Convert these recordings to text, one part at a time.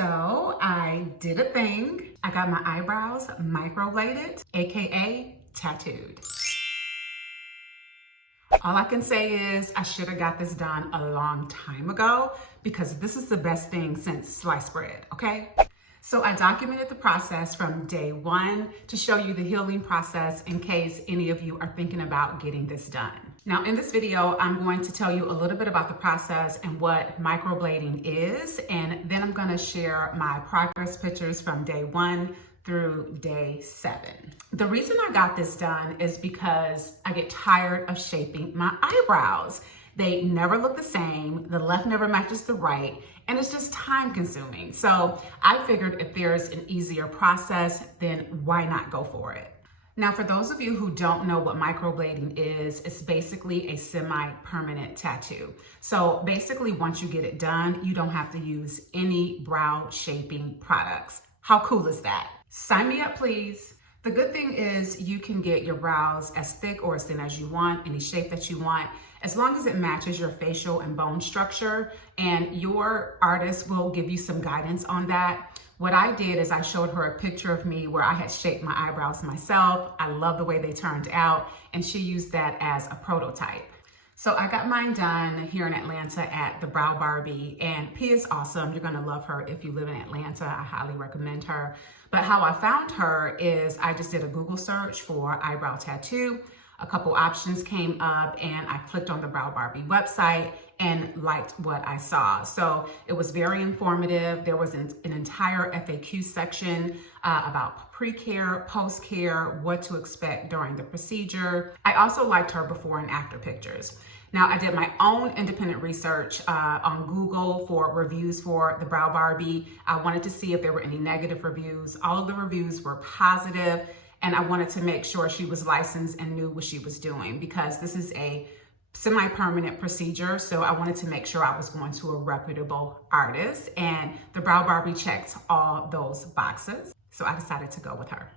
So I did a thing. I got my eyebrows microbladed, AKA tattooed. All I can say is I should have got this done a long time ago because this is the best thing since sliced bread, okay? So I documented the process from day one to show you the healing process in case any of you are thinking about getting this done. Now in this video, I'm going to tell you a little bit about the process and what microblading is, and then I'm gonna share my progress pictures from day one through day 7. The reason I got this done is because I get tired of shaping my eyebrows. They never look the same, the left never matches the right, and it's just time consuming. So I figured if there's an easier process, then why not go for it? Now, for those of you who don't know what microblading is, it's basically a semi-permanent tattoo. So basically, once you get it done, you don't have to use any brow shaping products. How cool is that? Sign me up, please. The good thing is you can get your brows as thick or as thin as you want, any shape that you want, as long as it matches your facial and bone structure, and your artist will give you some guidance on that. What I did is I showed her a picture of me where I had shaped my eyebrows myself. I love the way they turned out, and she used that as a prototype. So I got mine done here in Atlanta at the Brow Barbie, and P is awesome. You're gonna love her if you live in Atlanta. I highly recommend her. But how I found her is I just did a Google search for eyebrow tattoo. A couple options came up and I clicked on the Brow Barbie website and liked what I saw. So it was very informative. There was an entire FAQ section about pre-care, post-care, what to expect during the procedure. I also liked her before and after pictures. Now, I did my own independent research on Google for reviews for the Brow Barbie. I wanted to see if there were any negative reviews. All of the reviews were positive, and I wanted to make sure she was licensed and knew what she was doing because this is a semi-permanent procedure. So I wanted to make sure I was going to a reputable artist, and the Brow Barbie checked all those boxes. So I decided to go with her.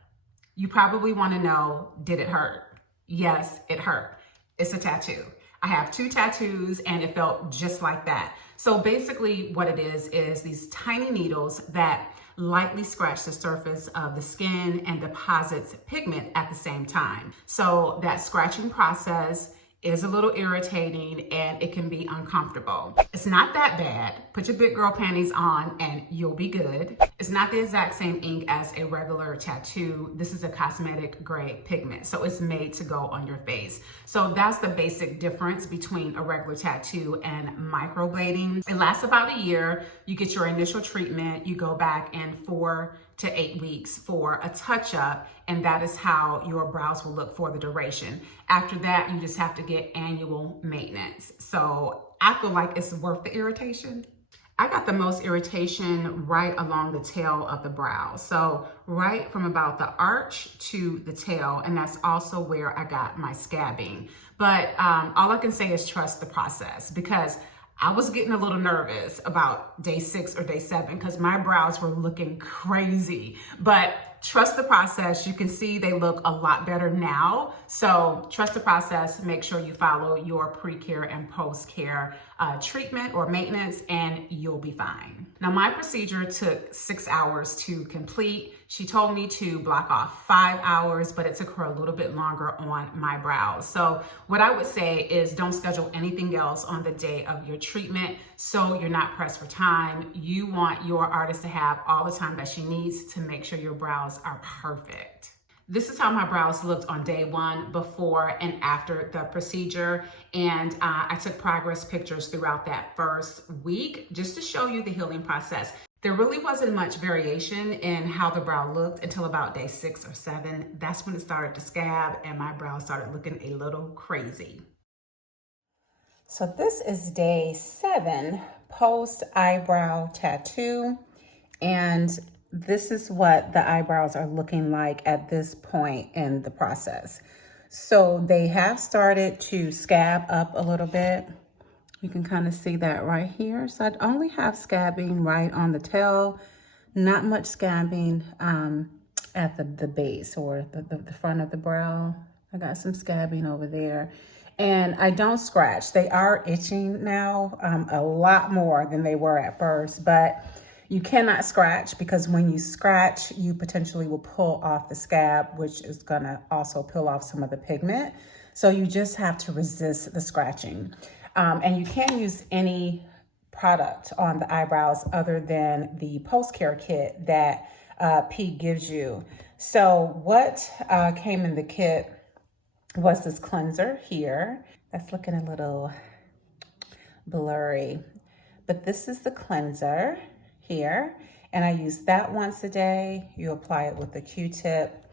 You probably want to know, did it hurt? Yes, it hurt. It's a tattoo. I have 2 tattoos and it felt just like that. So basically what it is these tiny needles that lightly scratch the surface of the skin and deposits pigment at the same time. So that scratching process is a little irritating and it can be uncomfortable. It's not that bad. Put your big girl panties on and you'll be good. It's not the exact same ink as a regular tattoo. This is a cosmetic grade pigment, so it's made to go on your face. So that's the basic difference between a regular tattoo and microblading. It lasts about a year. You get your initial treatment. You go back in 4 to 8 weeks for a touch-up, and that is how your brows will look for the duration. After that, you just have to get annual maintenance. So I feel like it's worth the irritation. I got the most irritation right along the tail of the brow. So right from about the arch to the tail, and that's also where I got my scabbing. But all I can say is trust the process, because I was getting a little nervous about day 6 or day 7 because my brows were looking crazy, but trust the process. You can see they look a lot better now. So trust the process. Make sure you follow your pre-care and post-care treatment or maintenance, and you'll be fine. Now, my procedure took 6 hours to complete. She told me to block off 5 hours, but it took her a little bit longer on my brows. So what I would say is don't schedule anything else on the day of your treatment so you're not pressed for time. You want your artist to have all the time that she needs to make sure your brows are perfect. This is how my brows looked on day 1, before and after the procedure. And I took progress pictures throughout that first week just to show you the healing process. There really wasn't much variation in how the brow looked until about day 6 or 7. That's when it started to scab and my brows started looking a little crazy. So this is day 7 post eyebrow tattoo, and this is what the eyebrows are looking like at this point in the process. So they have started to scab up a little bit. You can kind of see that right here. So I only have scabbing right on the tail, not much scabbing at the base or the front of the brow. I got some scabbing over there. And I don't scratch. They are itching now a lot more than they were at first, but You cannot scratch because when you scratch, you potentially will pull off the scab, which is gonna also peel off some of the pigment. So you just have to resist the scratching. And you can't use any product on the eyebrows other than the post-care kit that P gives you. So what came in the kit was this cleanser here. That's looking a little blurry, but this is the cleanser here, and I use that once a day. You apply it with a Q-tip,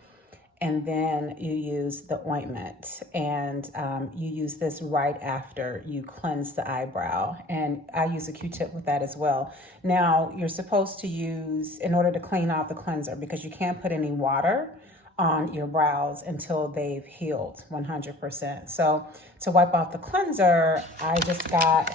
and then you use the ointment, and you use this right after you cleanse the eyebrow, and I use a Q-tip with that as well. Now, you're supposed to use, in order to clean off the cleanser, because you can't put any water on your brows until they've healed 100%. So to wipe off the cleanser, I just got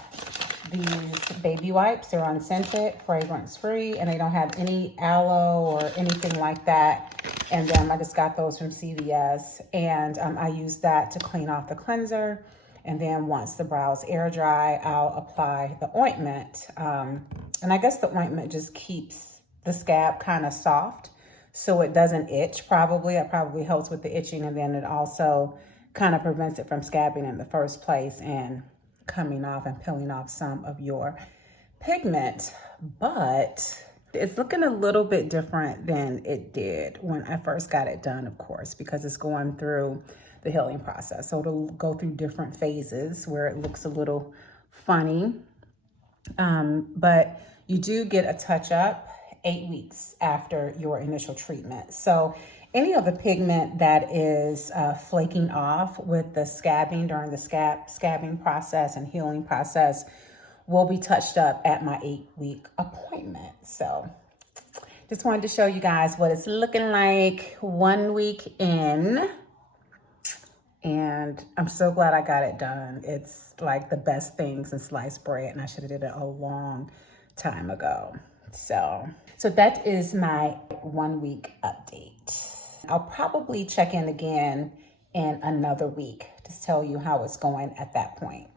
these baby wipes. They're unscented, fragrance-free, and they don't have any aloe or anything like that. And I just got those from CVS, and I use that to clean off the cleanser. And then once the brows air dry, I'll apply the ointment. And I guess the ointment just keeps the scab kind of soft, so it doesn't itch probably. It probably helps with the itching, and then it also kind of prevents it from scabbing in the first place and coming off and peeling off some of your pigment. But it's looking a little bit different than it did when I first got it done, of course, because it's going through the healing process. So it'll go through different phases where it looks a little funny. But you do get a touch-up 8 weeks after your initial treatment. So any of the pigment that is flaking off with the scabbing during the scabbing process and healing process will be touched up at my 8-week appointment. So just wanted to show you guys what it's looking like 1 week in. And I'm so glad I got it done. It's like the best thing since sliced bread, and I should have did it a long time ago. So that is my 1 week update. I'll probably check in again in another week to tell you how it's going at that point.